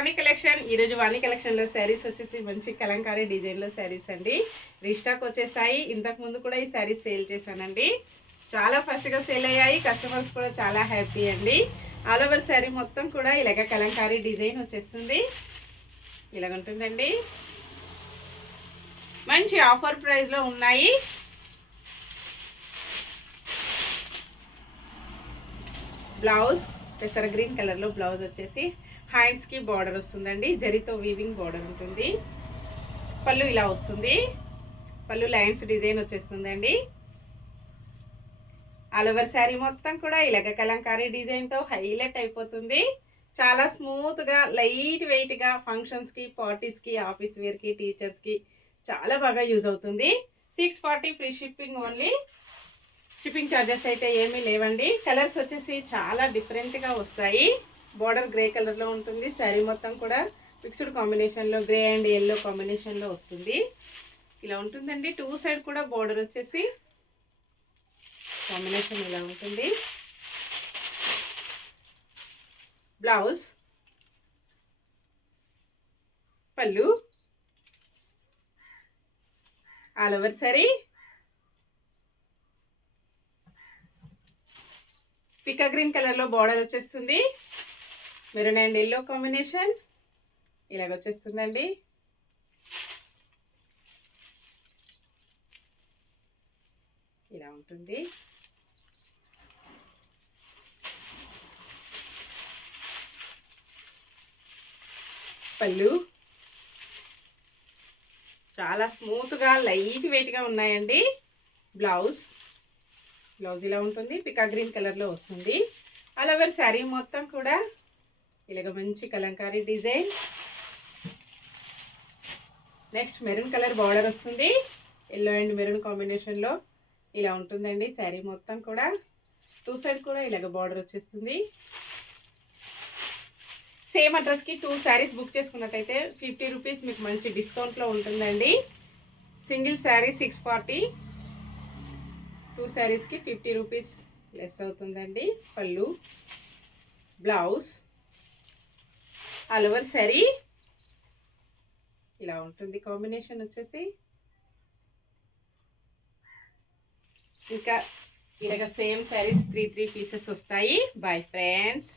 వాణి collection. ఈరోజు వాణి కలెక్షన్లో శారీస్ వచ్చేసి మంచి కలంకారీ డిజైన్లో శారీస్ అండి రీస్టాక్ వచ్చేసాయి. ఇంతకు ముందు కూడా ఈ శారీస్ సేల్ చేశానండి. చాలా ఫాస్ట్గా సేల్ అయ్యాయి. కస్టమర్స్ కూడా చాలా హ్యాపీ అండి. ఆల్ ఓవర్ శారీ మొత్తం కూడా ఇలాగ కలంకారీ డిజైన్ వచ్చేస్తుంది. ఇలాగ ఉంటుందండి. మంచి ఆఫర్ ప్రైస్లో ఉన్నాయి. బ్లౌజ్ పెసర గ్రీన్ కలర్లో బ్లౌజ్ వచ్చేసి హ్యాండ్స్కి బార్డర్ వస్తుందండి. జరీతో వీవింగ్ బార్డర్ ఉంటుంది. పళ్ళు ఇలా వస్తుంది. పళ్ళు లైన్స్ డిజైన్ వచ్చేస్తుందండి. ఆల్ ఓవర్ శారీ మొత్తం కూడా ఇలాగ కలంకారీ డిజైన్తో హైలైట్ అయిపోతుంది. చాలా స్మూత్గా లైట్ వెయిట్గా ఫంక్షన్స్కి, పార్టీస్కి, ఆఫీస్ వేర్కి, టీచర్స్కి చాలా బాగా యూజ్ అవుతుంది. 640 free shipping only. Shipping charges అయితే ఏమీ లేవండి. కలర్స్ వచ్చేసి చాలా డిఫరెంట్గా వస్తాయి. బార్డర్ గ్రే కలర్లో ఉంటుంది. శారీ మొత్తం కూడా మిక్స్డ్ కాంబినేషన్లో గ్రే అండ్ ఎల్లో కాంబినేషన్లో వస్తుంది. ఇలా ఉంటుందండి. 2 సైడ్ కూడా బార్డర్ వచ్చేసి కాంబినేషన్ ఇలా ఉంటుంది. బ్లౌజ్, పళ్ళు, ఆల్ ఓవర్ సారీ పికా గ్రీన్ కలర్లో బార్డర్ వచ్చేస్తుంది. మెరూన్ అండ్ ఎల్లో కాంబినేషన్ ఇలాగ వచ్చేస్తుందండి. ఇలా ఉంటుంది. పళ్ళు చాలా స్మూత్గా లైట్ వెయిట్గా ఉన్నాయండి. బ్లౌజ్ ఇలా ఉంటుంది. పికా గ్రీన్ కలర్లో వస్తుంది. ఆల్ ఓవర్ శారీ మొత్తం కూడా ఇలాగ మంచి Kalamkari design. Next maroon colour border వస్తుంది. ఎల్లో అండ్ మెరూన్ కాంబినేషన్లో ఇలా ఉంటుందండి. శారీ మొత్తం కూడా 2 సైడ్ కూడా ఇలాగ బార్డర్ వచ్చేస్తుంది. సేమ్ అడ్రస్కి 2 శారీస్ బుక్ చేసుకున్నట్టయితే 50 రూపీస్ మీకు మంచి డిస్కౌంట్లో ఉంటుందండి. సింగిల్ శారీ 640, 2 శారీస్కి 50 రూపీస్ లెస్ అవుతుందండి. పళ్ళు, బ్లౌజ్, ఆల్ ఓవర్ శారీ ఇలా ఉంటుంది. కాంబినేషన్ వచ్చేసి ఇంకా ఇలాగ సేమ్ శారీస్ 3 పీసెస్ వస్తాయి. Bye friends.